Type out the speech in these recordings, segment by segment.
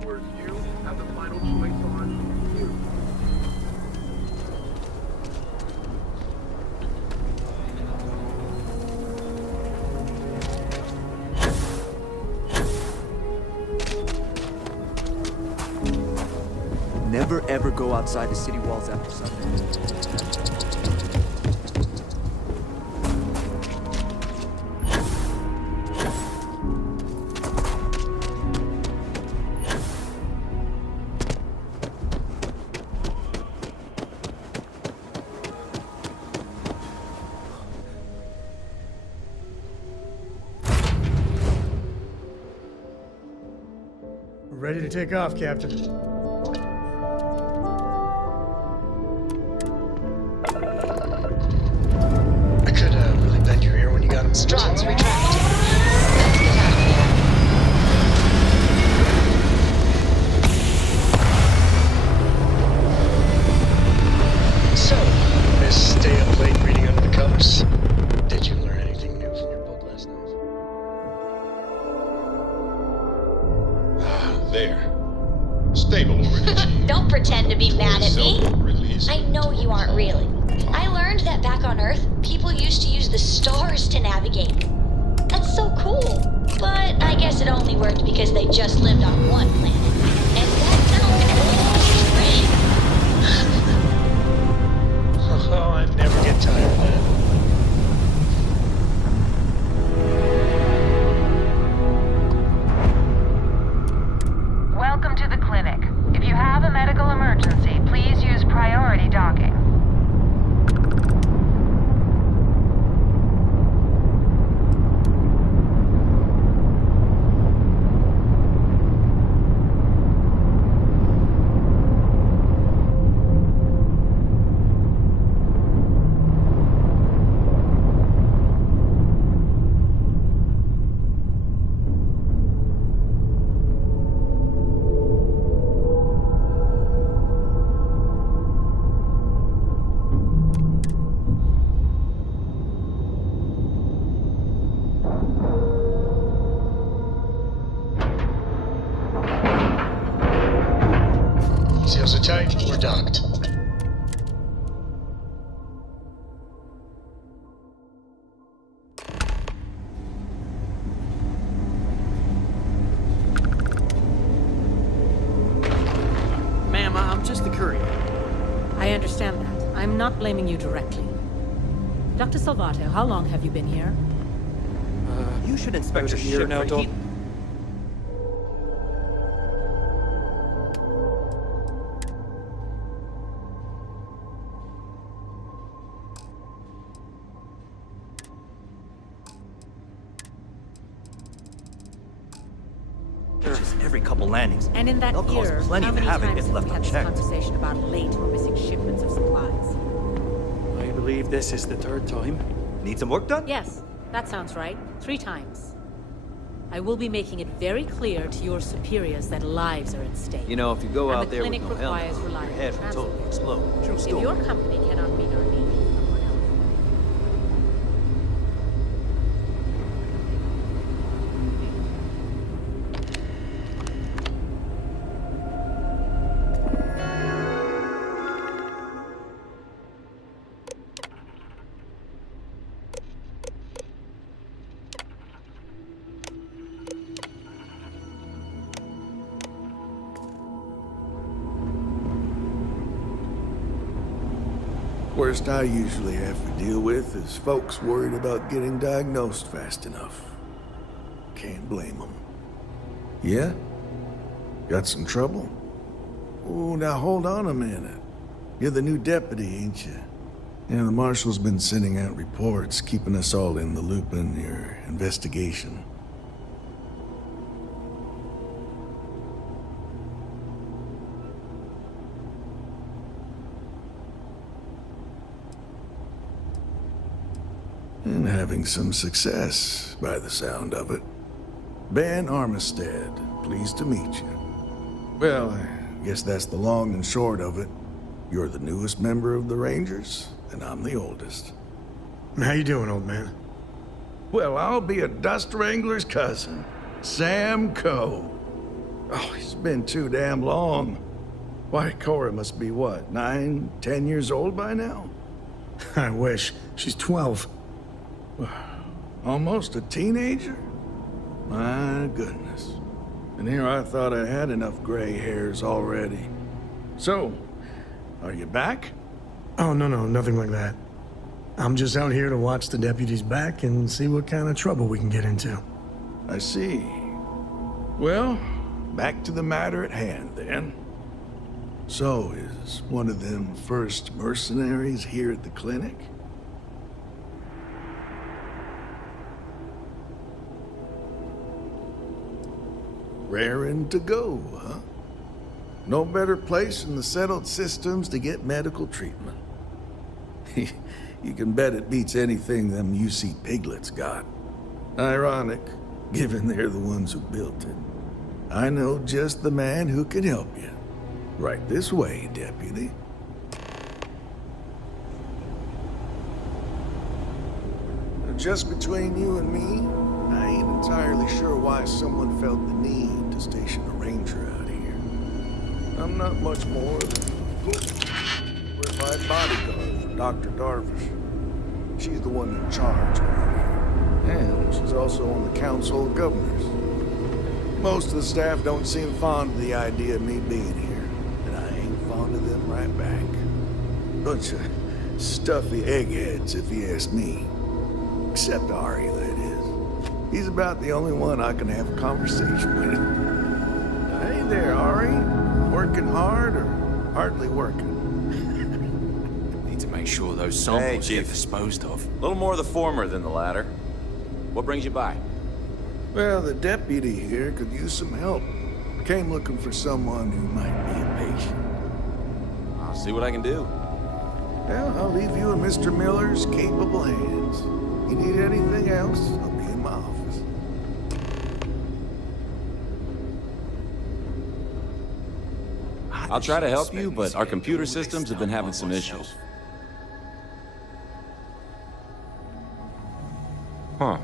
ensures you have the final choice on you. Never ever go outside the city walls after sundown. Ready to take off, Captain. I could really bend your ear when you got him. Straws retract. Let's get out of here. So, Miss Stay Up Late reading under the covers. Did you learn anything new from your book last night? There. Stable already. Don't pretend to be mad at me. Self-release. I know you aren't really. I learned that back on Earth, people used to use the stars to navigate. That's so cool. But I guess it only worked because they just lived on one planet. And that sounds strange. Oh, I never get tired of that. Welcome to the clinic. If you have a medical emergency, please use priority docking. Seals are tight. We're docked. Ma'am, I'm just the courier. I understand that. I'm not blaming you directly. Dr. Salvato, how long have you been here? You should inspect your here ship now, for Dol. heat. Just every couple landings. And in that They'll cause year, plenty how of many havoc times if have left we had this unchecked. conversation about late or missing shipments of supplies? I believe this is the third time. Need some work done? Yes, that sounds right. 3 times. I will be making it very clear to your superiors that lives are at stake. You know, if you go And out the there with clinic no helmet, requires your reliable head will transport. totally explode. True If story. your company cannot meet our needs, someone else. Worst I usually have to deal with is folks worried about getting diagnosed fast enough. Can't blame them. Yeah? Got some trouble? Oh, now hold on a minute. You're the new deputy, ain't you? Yeah, the marshal's been sending out reports, keeping us all in the loop in your investigation. And having some success, by the sound of it. Ben Armistead, pleased to meet you. Well, I guess that's the long and short of it. You're the newest member of the Rangers, and I'm the oldest. How you doing, old man? Well, I'll be a dust wrangler's cousin, Sam Coe. Oh, it's been too damn long. Why, Cora must be what, 9, 10 years old by now? I wish. She's 12. Almost a teenager? My goodness. And here I thought I had enough gray hairs already. So, are you back? Oh, no, nothing like that. I'm just out here to watch the deputies back and see what kind of trouble we can get into. I see. Well, back to the matter at hand, then. So, is one of them first mercenaries here at the clinic? Raring to go, huh? No better place in the settled systems to get medical treatment. You can bet it beats anything them UC piglets got. Ironic, given they're the ones who built it. I know just the man who can help you. Right this way, deputy. Just between you and me, I ain't entirely sure why someone felt the need to station a ranger out here. I'm not much more than my bodyguard for Dr. Darvish. She's the one in charge around here. And she's also on the Council of Governors. Most of the staff don't seem fond of the idea of me being here, and I ain't fond of them right back. Bunch of stuffy eggheads, if you ask me. Except Ari, that is. He's about the only one I can have a conversation with. Hey there, Ari. Working hard or hardly working? Need to make sure those samples get disposed of. A little more the former than the latter. What brings you by? Well, the deputy here could use some help. Came looking for someone who might be a patient. I'll see what I can do. Well, I'll leave you in Mr. Miller's capable hands. You need anything else, I'll be in my office. I'll try to help you, but our computer systems have been having some issues. Huh.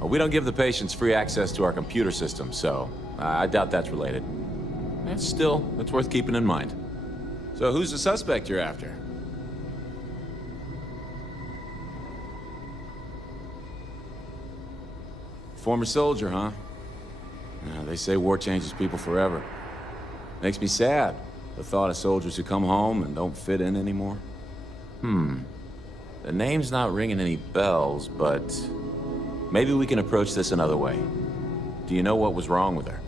Well, we don't give the patients free access to our computer system, so I doubt that's related. Still, it's worth keeping in mind. So who's the suspect you're after? Former soldier, huh? They say war changes people forever. Makes me sad, the thought of soldiers who come home and don't fit in anymore. The name's not ringing any bells, but maybe we can approach this another way. Do you know what was wrong with her?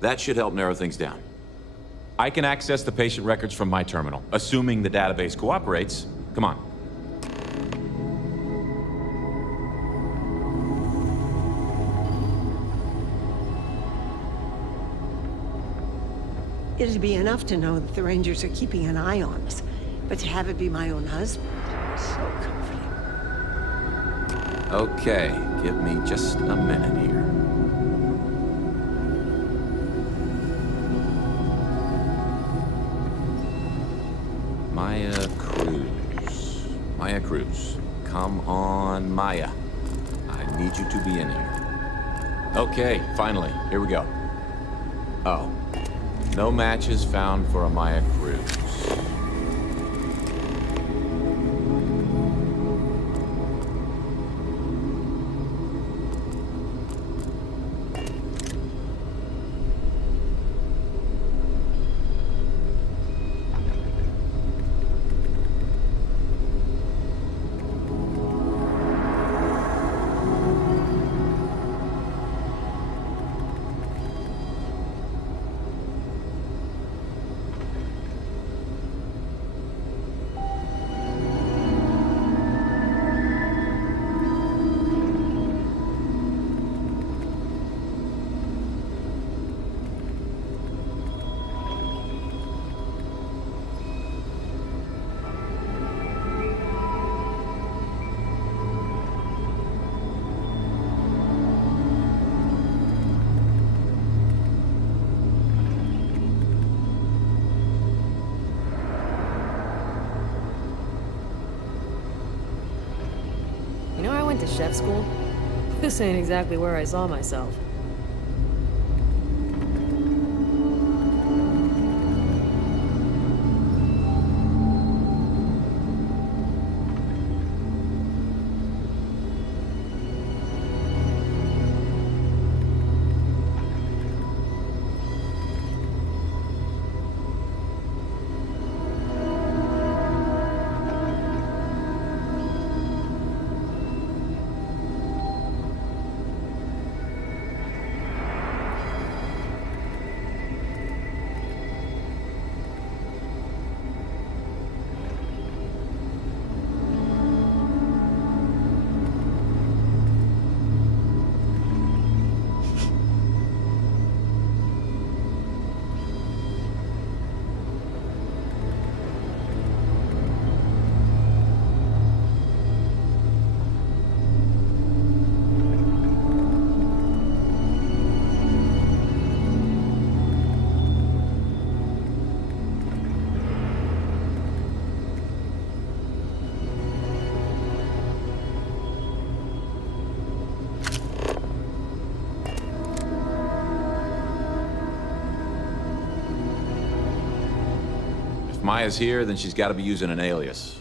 That should help narrow things down. I can access the patient records from my terminal, assuming the database cooperates. Come on. It'd be enough to know that the Rangers are keeping an eye on us, but to have it be my own husband, so comforting. Okay, give me just a minute here. Maya Cruz. Come on, Maya. I need you to be in here. Okay, finally, here we go. Oh, no matches found for a Maya Cruz. to chef school? This ain't exactly where I saw myself. Maya's here, then she's got to be using an alias.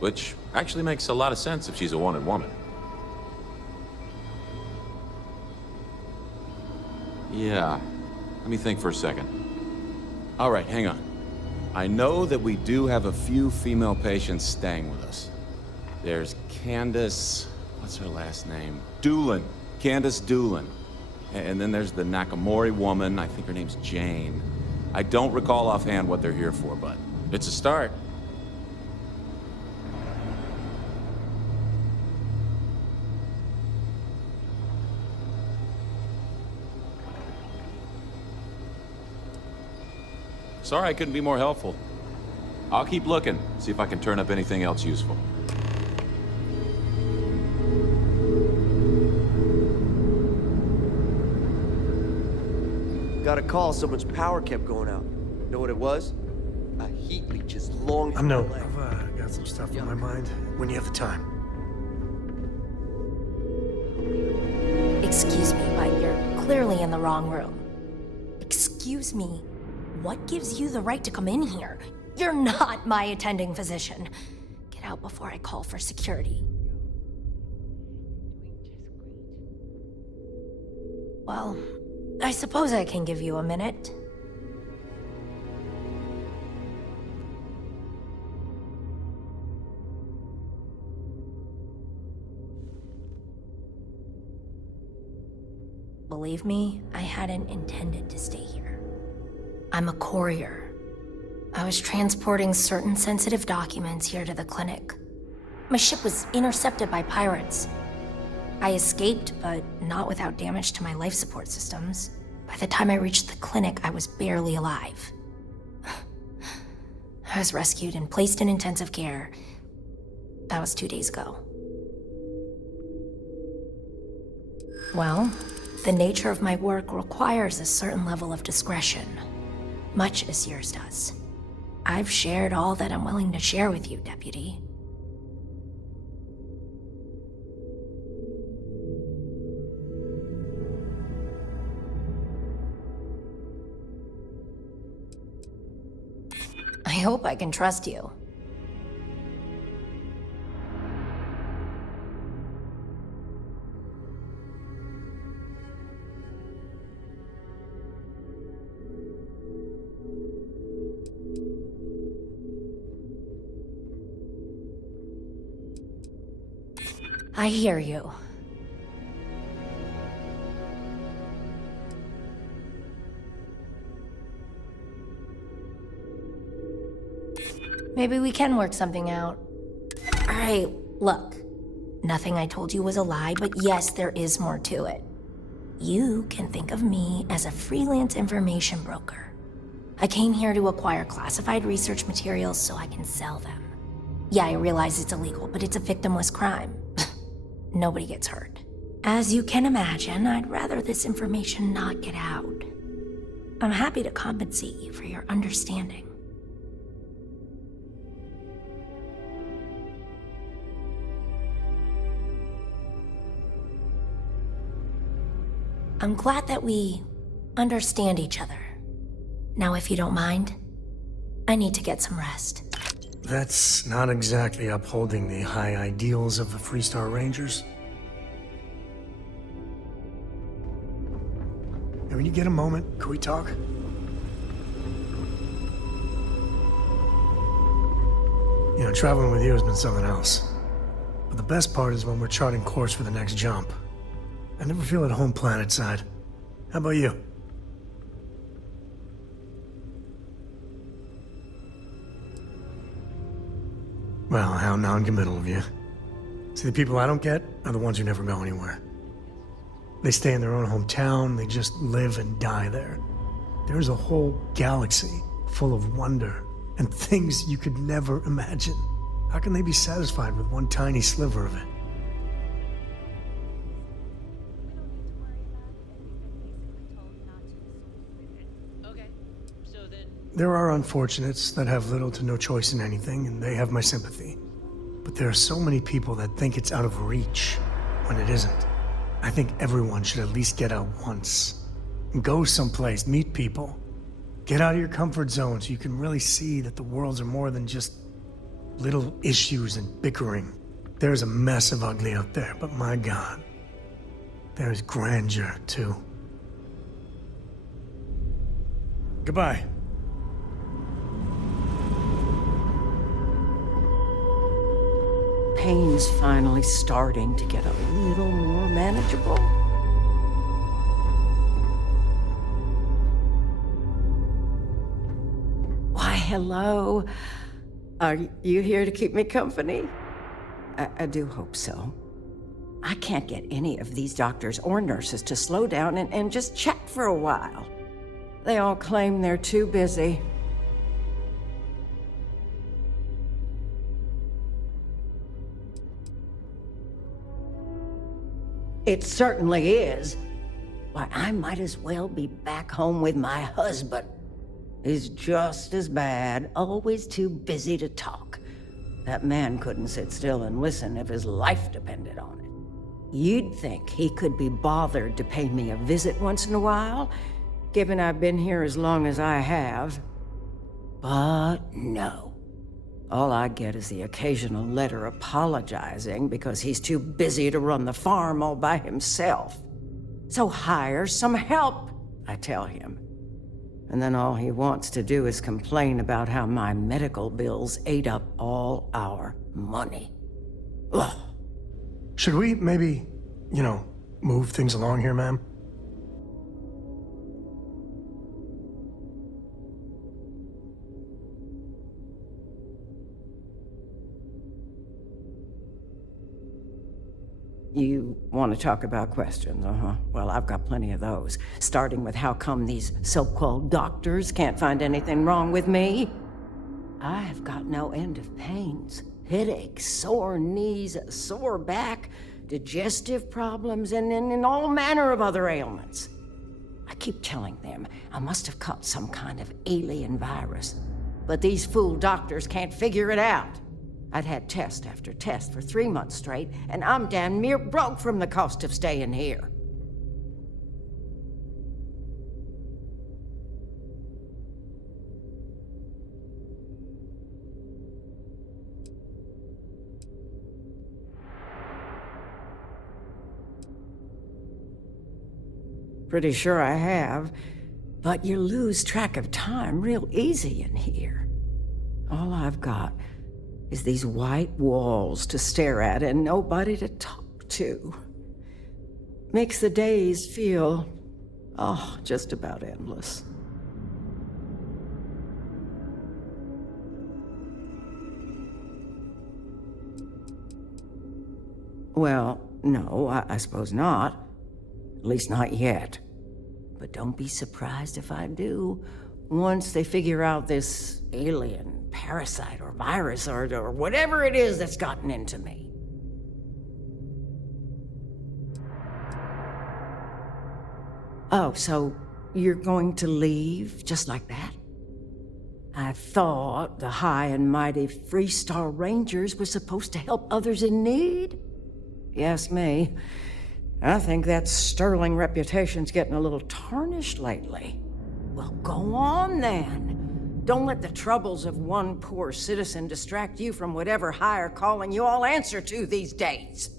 Which actually makes a lot of sense if she's a wanted woman. Yeah, let me think for a second. All right, hang on. I know that we do have a few female patients staying with us. There's Candace... what's her last name? Doolin. Candace Doolin. And then there's the Nakamori woman, I think her name's Jane. I don't recall offhand what they're here for, but it's a start. Sorry I couldn't be more helpful. I'll keep looking, see if I can turn up anything else useful. Got a call, someone's power kept going out. Know what it was? A heat leak just long I've got some stuff on my mind. When you have the time. Excuse me, but you're clearly in the wrong room. Excuse me, what gives you the right to come in here? You're not my attending physician. Get out before I call for security. Well, I suppose I can give you a minute. Believe me, I hadn't intended to stay here. I'm a courier. I was transporting certain sensitive documents here to the clinic. My ship was intercepted by pirates. I escaped, but not without damage to my life support systems. By the time I reached the clinic, I was barely alive. I was rescued and placed in intensive care. That was 2 days ago. Well, the nature of my work requires a certain level of discretion, much as yours does. I've shared all that I'm willing to share with you, Deputy. I hope I can trust you. I hear you. Maybe we can work something out. All right, look. Nothing I told you was a lie, but yes, there is more to it. You can think of me as a freelance information broker. I came here to acquire classified research materials so I can sell them. Yeah, I realize it's illegal, but it's a victimless crime. Nobody gets hurt. As you can imagine, I'd rather this information not get out. I'm happy to compensate you for your understanding. I'm glad that we understand each other. Now, if you don't mind, I need to get some rest. That's not exactly upholding the high ideals of the Freestar Rangers. Hey, when you get a moment, could we talk? You know, traveling with you has been something else. But the best part is when we're charting course for the next jump. I never feel at home planetside. How about you? Well, how non-committal of you. See, the people I don't get are the ones who never go anywhere. They stay in their own hometown, they just live and die there. There's a whole galaxy full of wonder and things you could never imagine. How can they be satisfied with one tiny sliver of it? There are unfortunates that have little to no choice in anything, and they have my sympathy. But there are so many people that think it's out of reach when it isn't. I think everyone should at least get out once. And go someplace, meet people. Get out of your comfort zone so you can really see that the worlds are more than just little issues and bickering. There's a mess of ugly out there, but my God, there's grandeur too. Goodbye. Pain's finally starting to get a little more manageable. Why, hello. Are you here to keep me company? I do hope so. I can't get any of these doctors or nurses to slow down and just chat for a while. They all claim they're too busy. It certainly is. Why, I might as well be back home with my husband. He's just as bad, always too busy to talk. That man couldn't sit still and listen if his life depended on it. You'd think he could be bothered to pay me a visit once in a while, given I've been here as long as I have. But no. All I get is the occasional letter apologizing because he's too busy to run the farm all by himself. So hire some help, I tell him. And then all he wants to do is complain about how my medical bills ate up all our money. Ugh. Should we maybe, move things along here, ma'am? You want to talk about questions, Well, I've got plenty of those. Starting with how come these so-called doctors can't find anything wrong with me? I have got no end of pains. Headaches, sore knees, a sore back, digestive problems, and all manner of other ailments. I keep telling them I must have caught some kind of alien virus. But these fool doctors can't figure it out. I'd had test after test for 3 months straight, and I'm damn near broke from the cost of staying here. Pretty sure I have, but you lose track of time real easy in here. All I've got is these white walls to stare at and nobody to talk to. Makes the days feel, just about endless. Well, no, I suppose not. At least not yet. But don't be surprised if I do. Once they figure out this alien parasite or virus or whatever it is that's gotten into me. Oh, so you're going to leave just like that? I thought the high and mighty Freestar Rangers were supposed to help others in need. You ask me, I think that sterling reputation's getting a little tarnished lately. Well, go on then. Don't let the troubles of one poor citizen distract you from whatever higher calling you all answer to these days.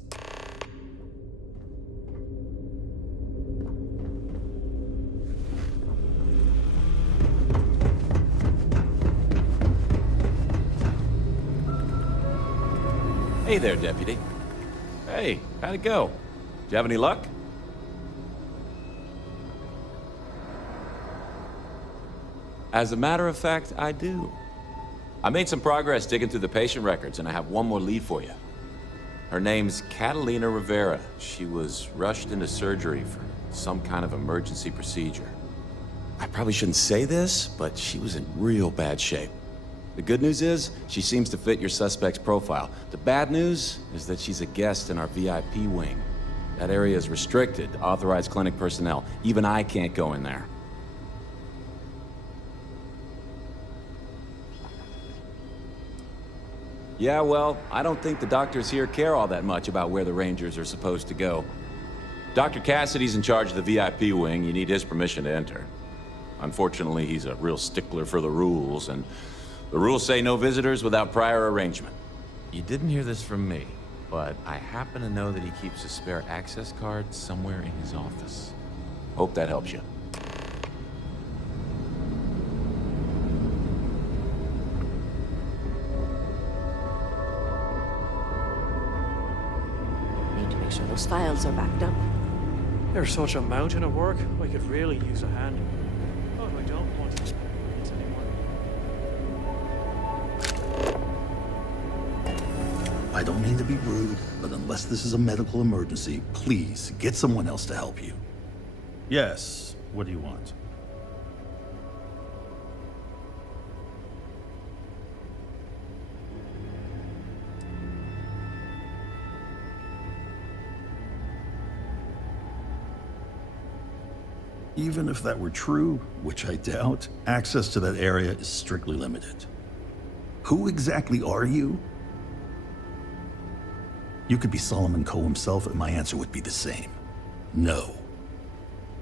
Hey there, Deputy. Hey, how'd it go? Did you have any luck? As a matter of fact, I do. I made some progress digging through the patient records, and I have one more lead for you. Her name's Catalina Rivera. She was rushed into surgery for some kind of emergency procedure. I probably shouldn't say this, but she was in real bad shape. The good news is, she seems to fit your suspect's profile. The bad news is that she's a guest in our VIP wing. That area is restricted to authorized clinic personnel. Even I can't go in there. Yeah, well, I don't think the doctors here care all that much about where the Rangers are supposed to go. Dr. Cassidy's in charge of the VIP wing. You need his permission to enter. Unfortunately, he's a real stickler for the rules, and the rules say no visitors without prior arrangement. You didn't hear this from me, but I happen to know that he keeps a spare access card somewhere in his office. Hope that helps you. Need to make sure those files are backed up. There's such a mountain of work, I could really use a hand. Oh, I don't want to do this anymore. I don't mean to be rude, but unless this is a medical emergency, please get someone else to help you. Yes. What do you want? Even if that were true, which I doubt, access to that area is strictly limited. Who exactly are you? You could be Solomon Coe himself, and my answer would be the same. No.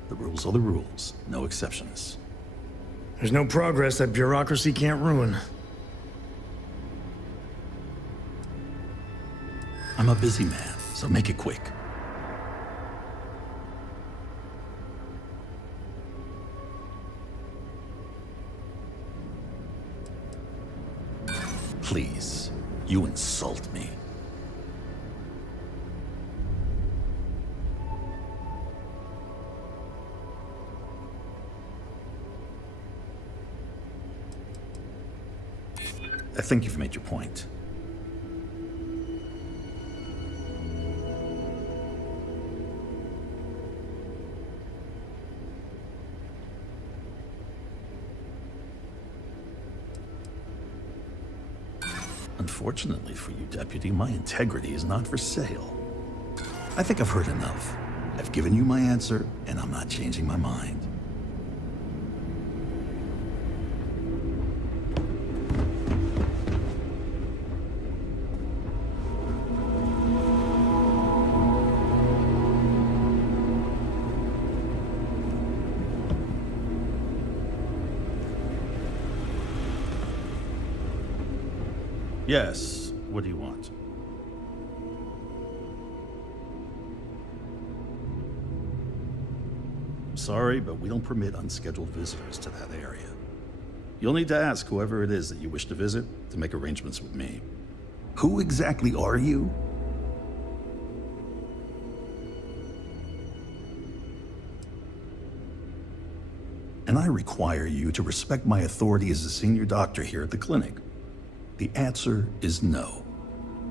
The rules are the rules, no exceptions. There's no progress that bureaucracy can't ruin. I'm a busy man, so make it quick. Please, you insult me. I think you've made your point. Unfortunately for you, Deputy, my integrity is not for sale. I think I've heard enough. I've given you my answer, and I'm not changing my mind. Yes. What do you want? Sorry, but we don't permit unscheduled visitors to that area. You'll need to ask whoever it is that you wish to visit to make arrangements with me. Who exactly are you? And I require you to respect my authority as a senior doctor here at the clinic. The answer is no.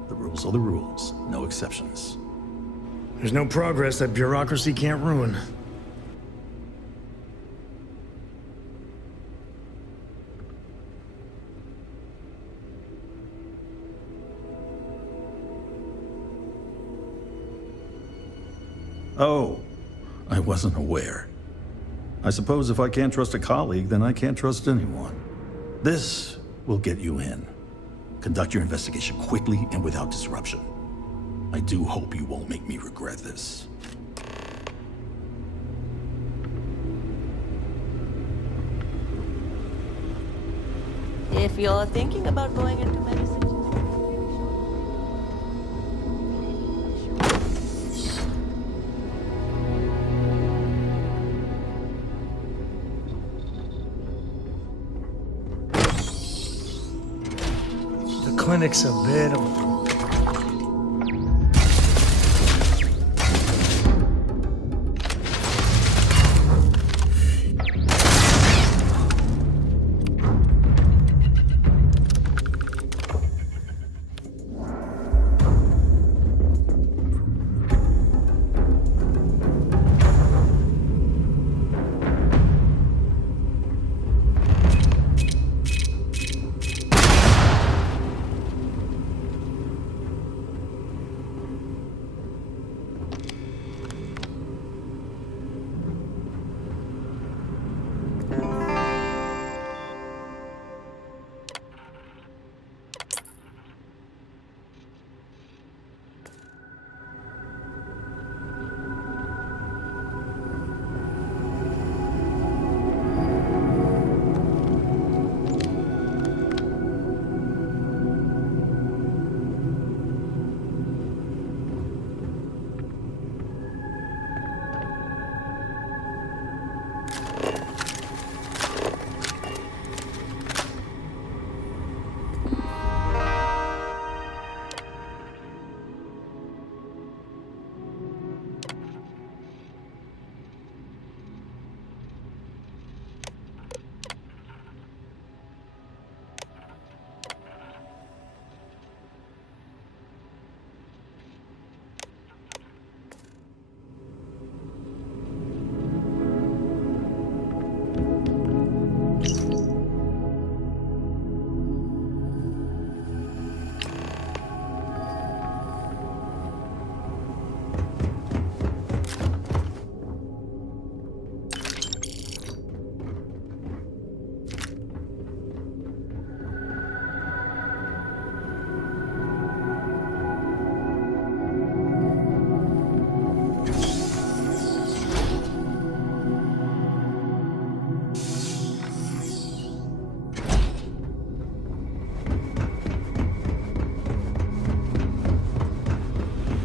The rules are the rules, no exceptions. There's no progress that bureaucracy can't ruin. Oh, I wasn't aware. I suppose if I can't trust a colleague, then I can't trust anyone. This will get you in. Conduct your investigation quickly and without disruption. I do hope you won't make me regret this. If you're thinking about going into medicine, The clinic's a bit of a...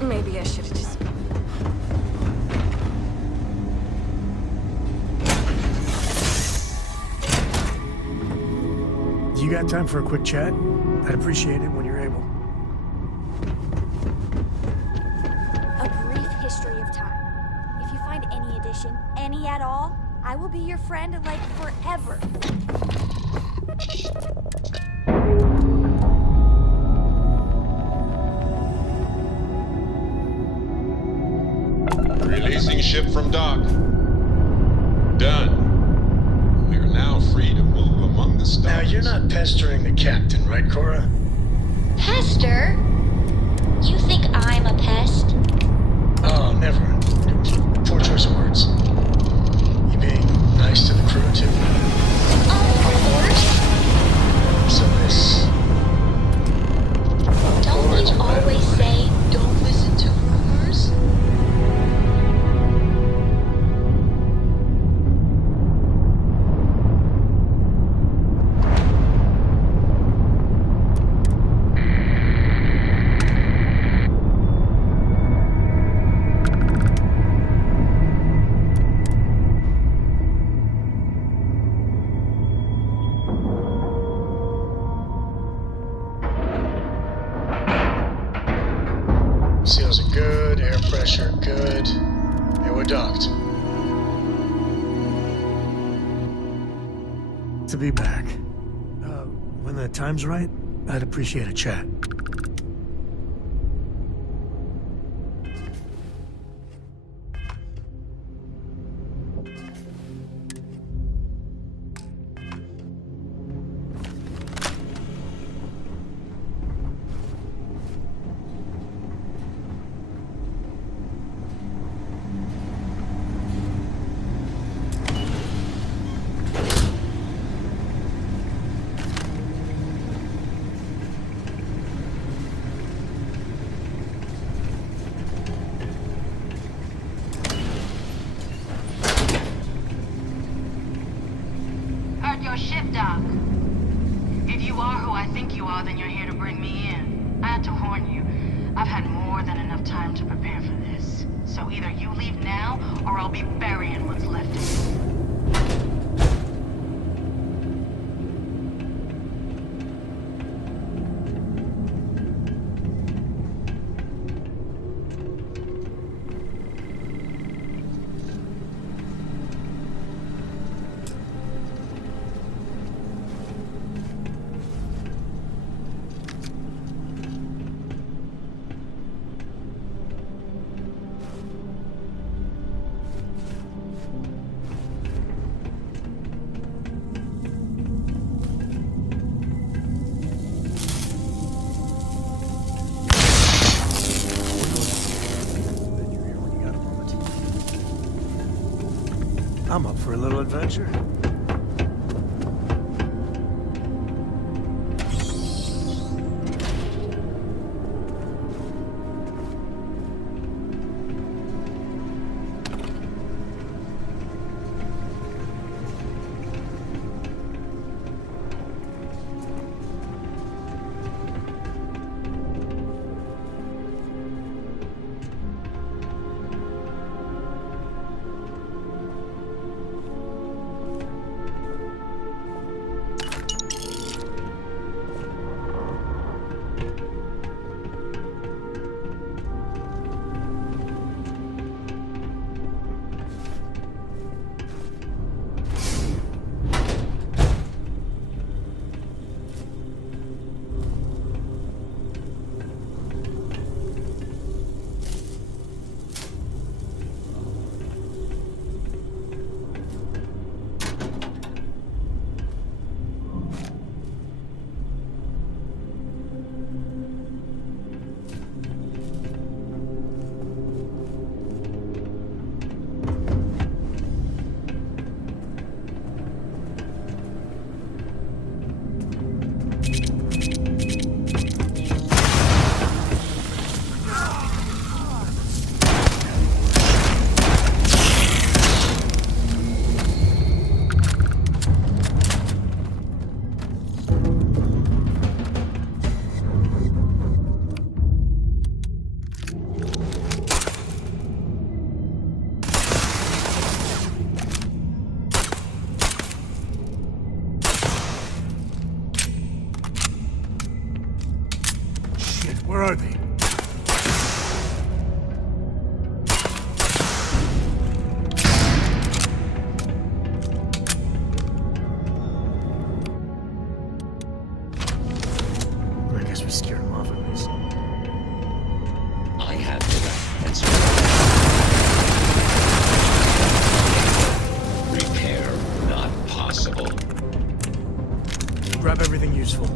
maybe I should have just... You got time for a quick chat? I'd appreciate it when you're able. A brief history of time. If you find any addition, any at all, I will be your friend like forever. Releasing ship from dock. Done. We are now free to move among the stars. Now, you're not pestering the captain, right, Cora? Pester? You think I'm a pest? Oh, never. Poor choice of words. You being nice to the crew, too? Oh, of course. So this... Don't we always say, don't listen to rumors? Seals are good, air pressure good. And we're docked. To be back. When the time's right, I'd appreciate a chat. Your ship dock. If you are who I think you are, then you're here to bring me in. I had to warn you. I've had more than enough time to prepare for this. So either you leave now, or I'll be burying what's left of you. I'm up for a little adventure. Where are they? I guess we scared them off at least. I have the answer. Repair not possible. Grab everything useful.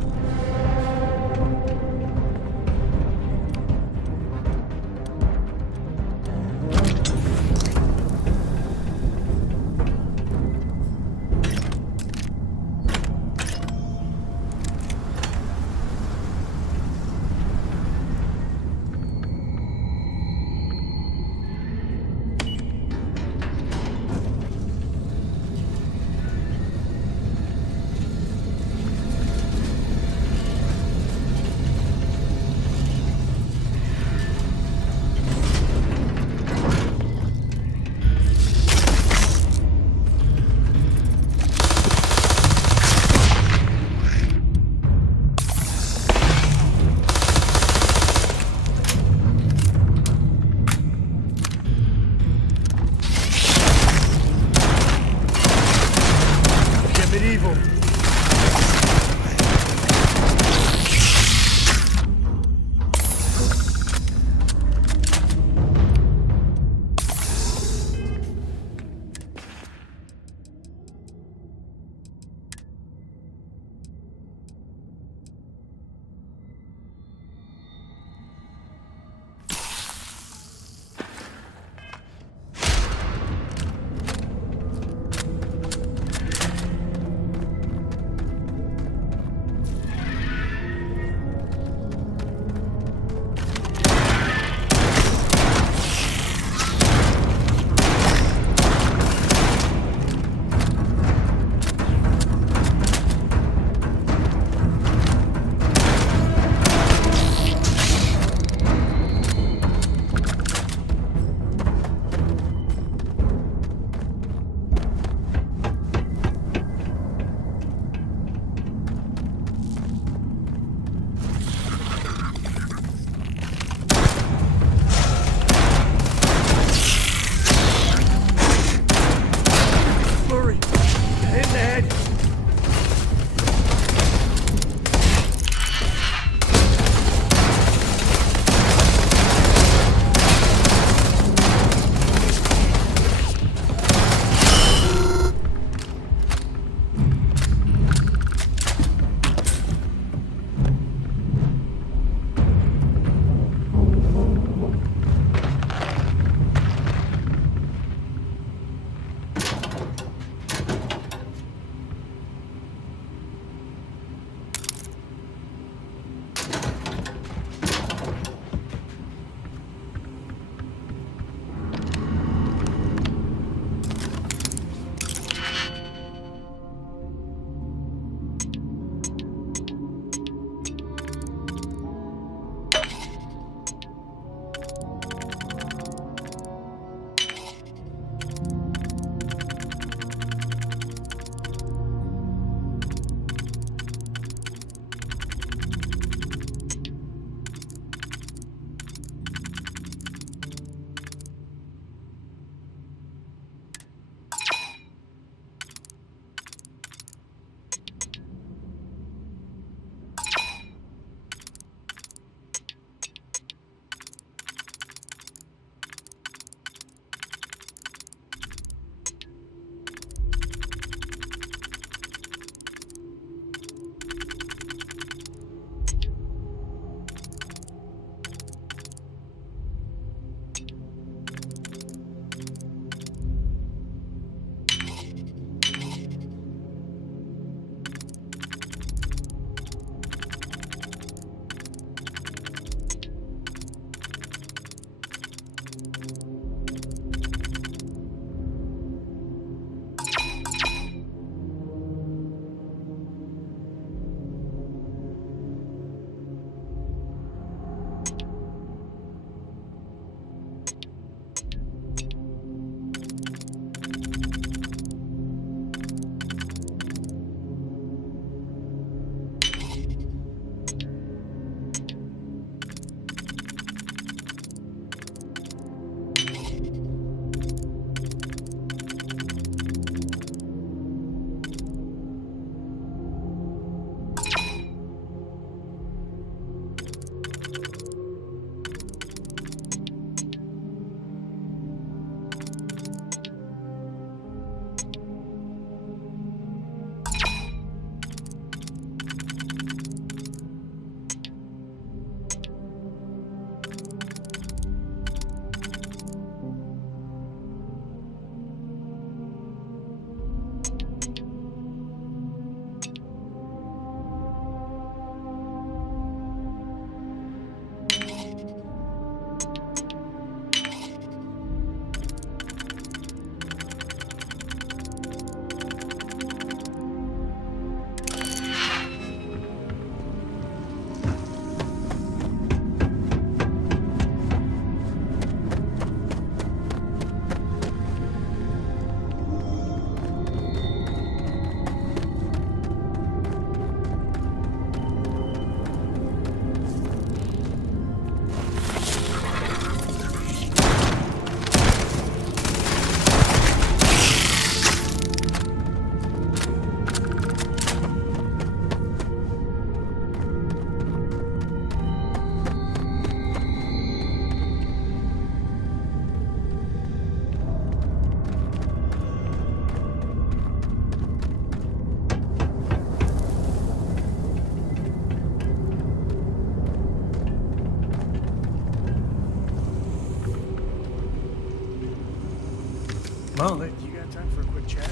Well, if you got time for a quick chat,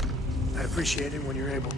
I'd appreciate it when you're able.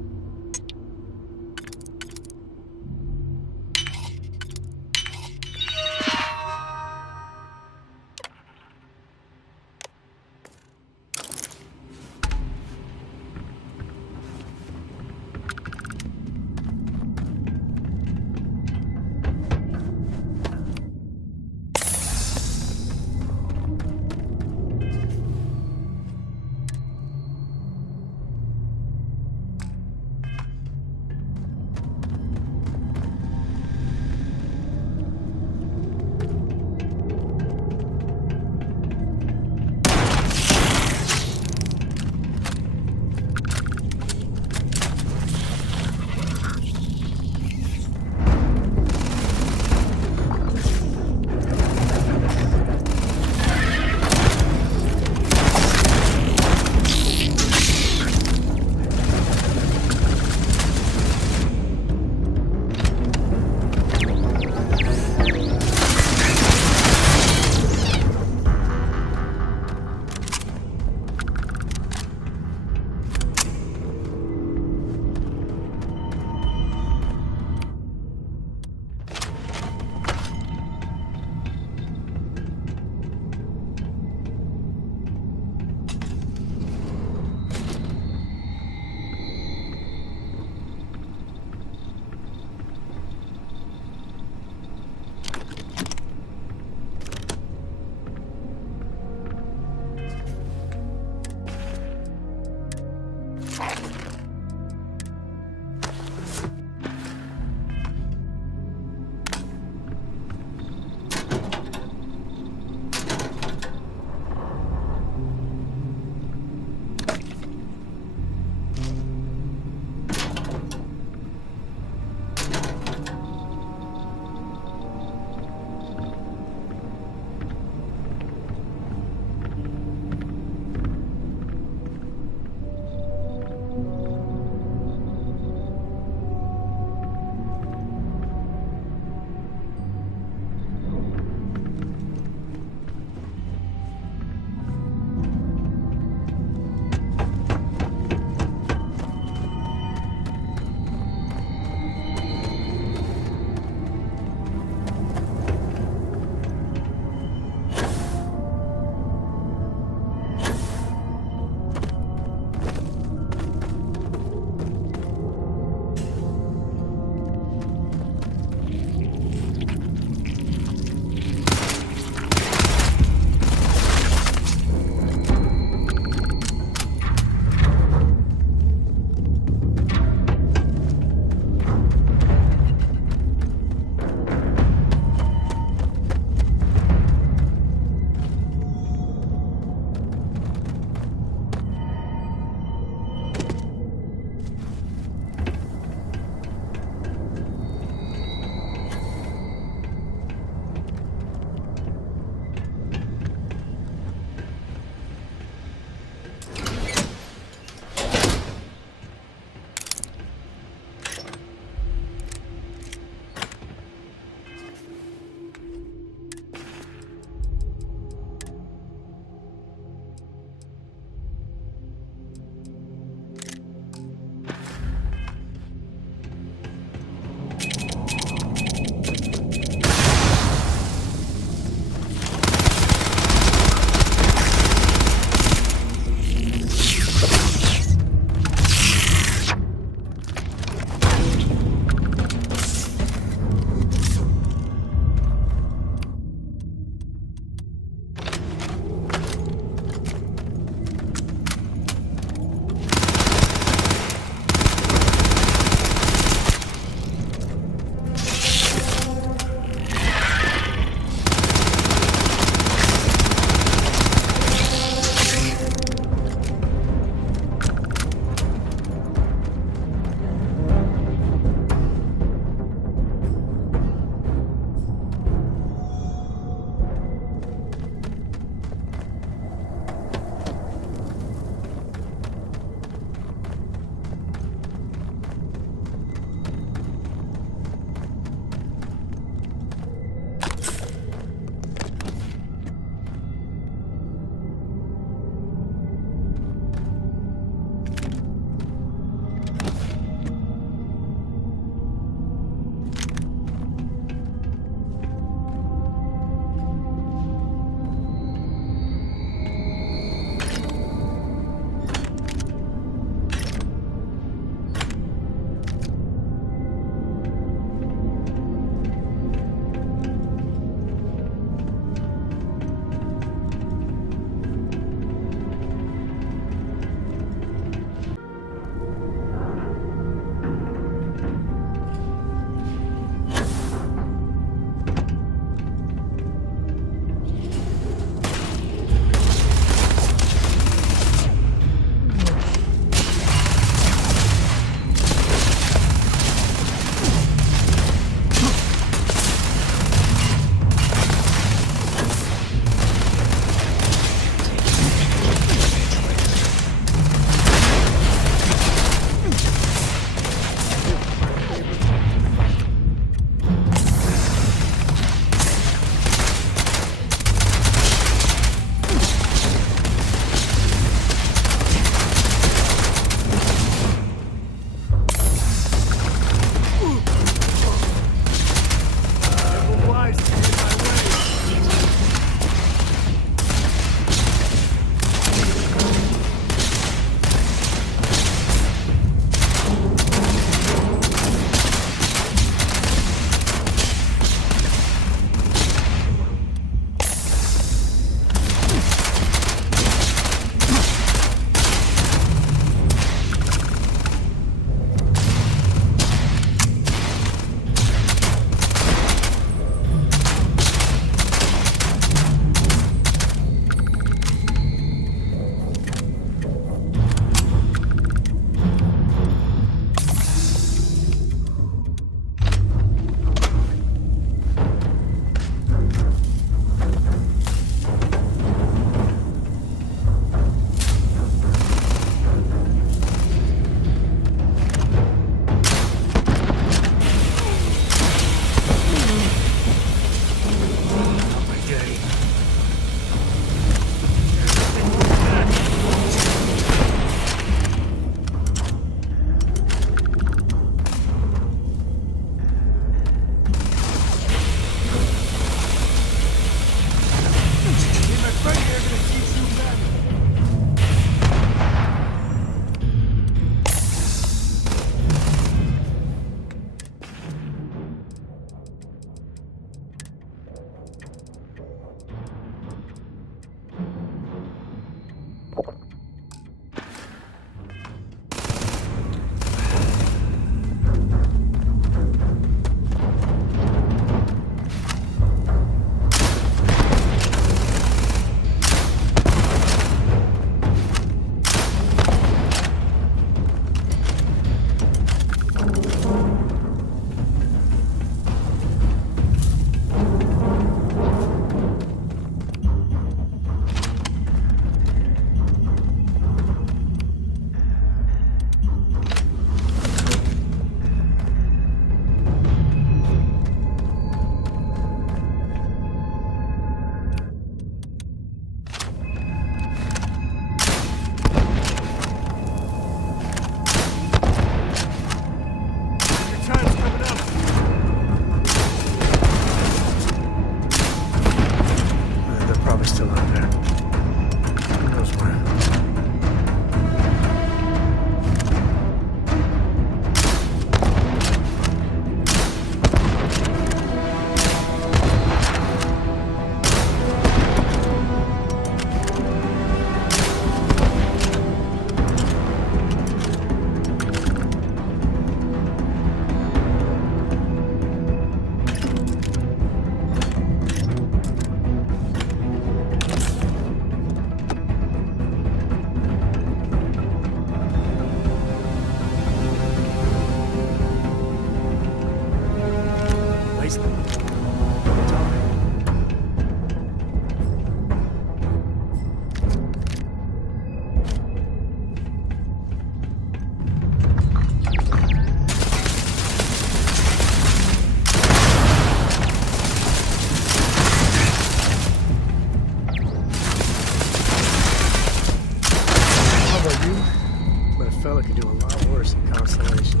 worse in Constellation.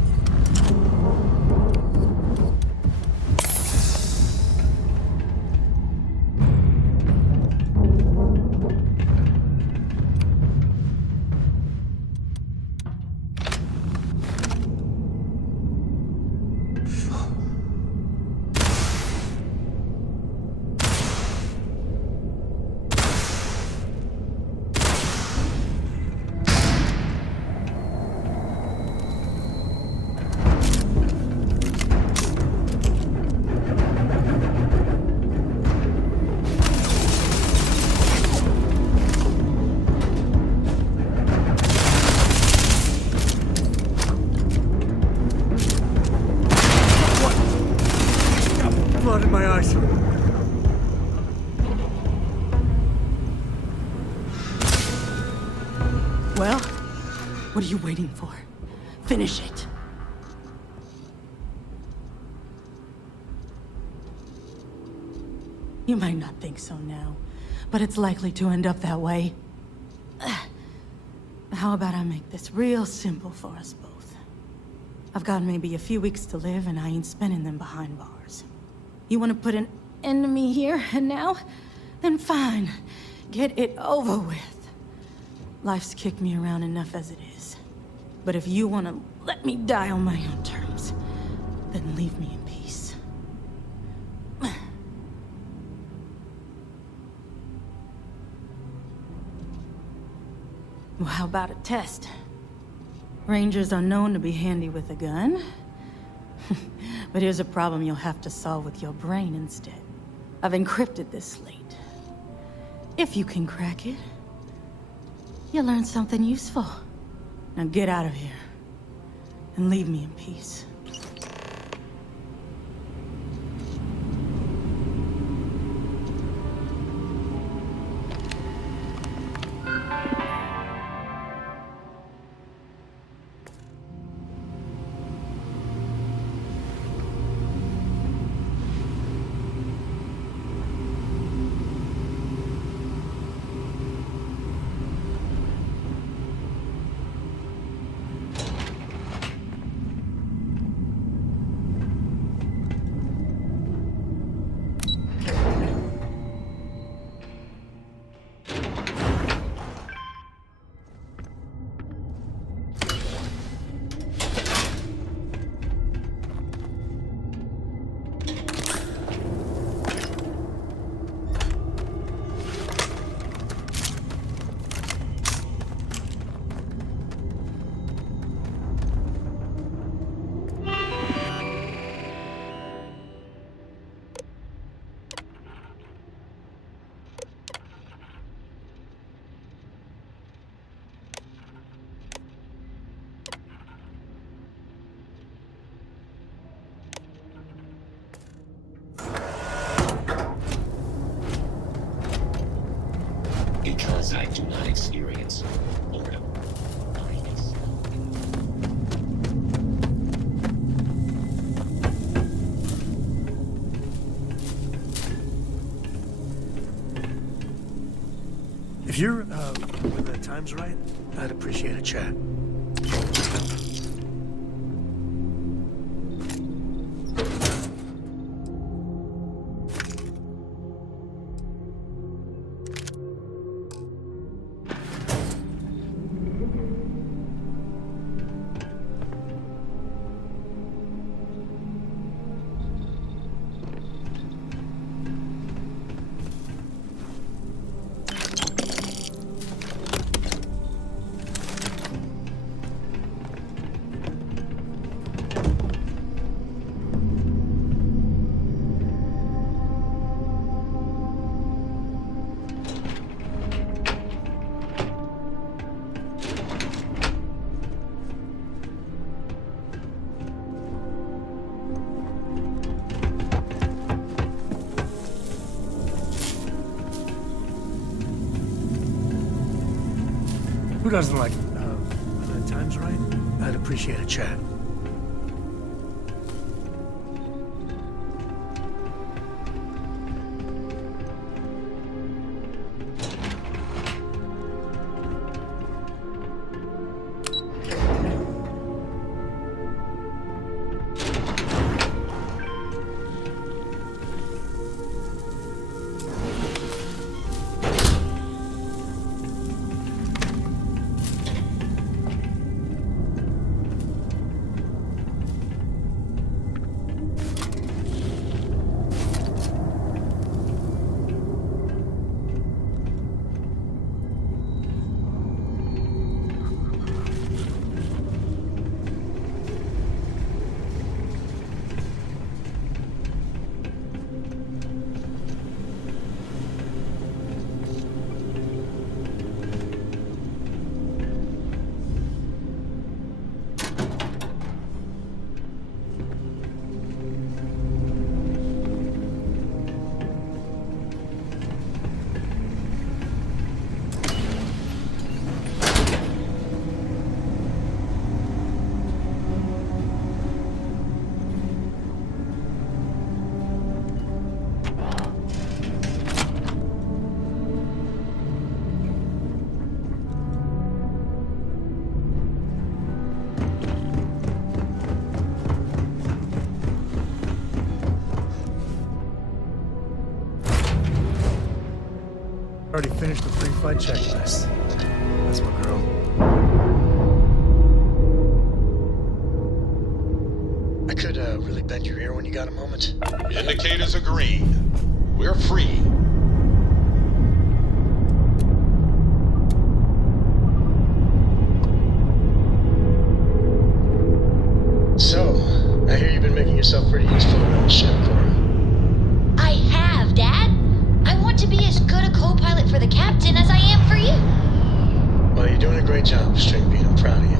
Blood in my eyes. Well, what are you waiting for? Finish it. You might not think so now, but it's likely to end up that way. How about I make this real simple for us both? I've got maybe a few weeks to live, and I ain't spending them behind bars. You want to put an end to me here and now? Then fine. Get it over with. Life's kicked me around enough as it is. But if you want to let me die on my own terms, then leave me in peace. Well, how about a test? Rangers are known to be handy with a gun. But here's a problem you'll have to solve with your brain instead. I've encrypted this slate. If you can crack it, you'll learn something useful. Now get out of here, and leave me in peace. Because I do not experience boredom. If you're, when the time's right, I'd appreciate a chat. Who doesn't like it? When the time's right, I'd appreciate a chat. Already finished the pre-flight checklist. That's my girl. I could really bend your ear when you got a moment. Indicators are green. We're free. So, I hear you've been making yourself pretty useful around the ship, Cora. I have, Dad. I want to be as good a co-pilot for the captain as I am for you. Well, you're doing a great job, String Bean. I'm proud of you.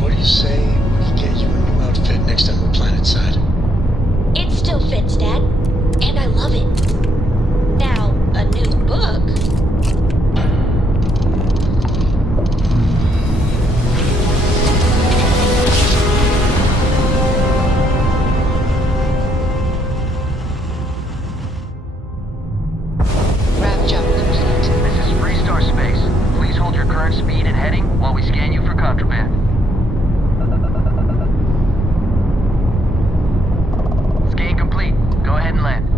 What do you say we get you a new outfit next time we're planetside? It still fits, Dad. And I love it. Now, a new book. Wrap job complete. This is freestar space. Please hold your current speed and heading while we scan you for contraband. Scan complete. Go ahead and land.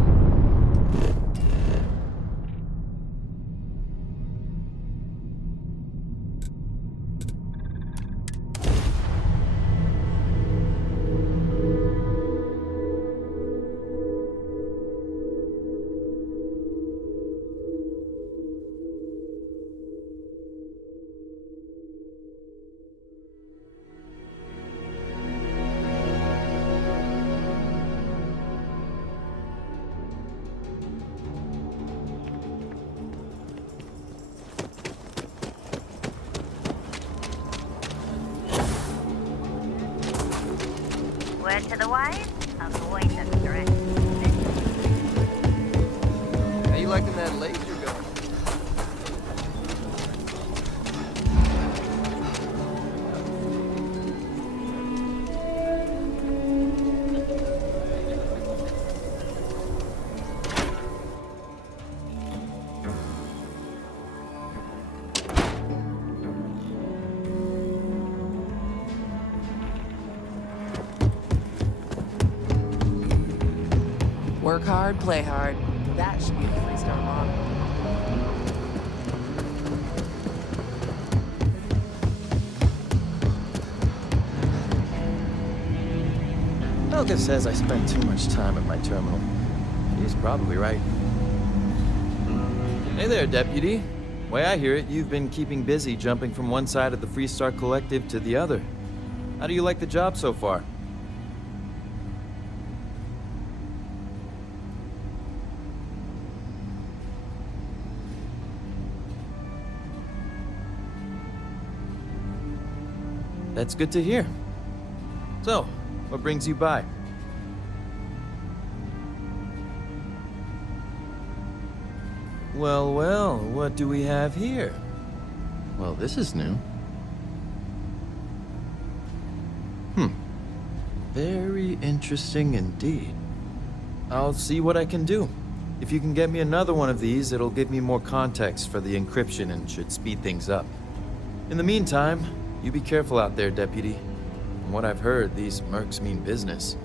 Word to the wise, avoid the threat. How you liking that laser gun? Work hard, play hard. That should be the freestar model. Helga says I spend too much time at my terminal. She's probably right. Hey there, Deputy. Way I hear it, you've been keeping busy jumping from one side of the Freestar Collective to the other. How do you like the job so far? That's good to hear. So, what brings you by? Well, well, what do we have here? Well, this is new. Very interesting indeed. I'll see what I can do. If you can get me another one of these, it'll give me more context for the encryption and should speed things up. In the meantime, you be careful out there, Deputy. From what I've heard, these mercs mean business.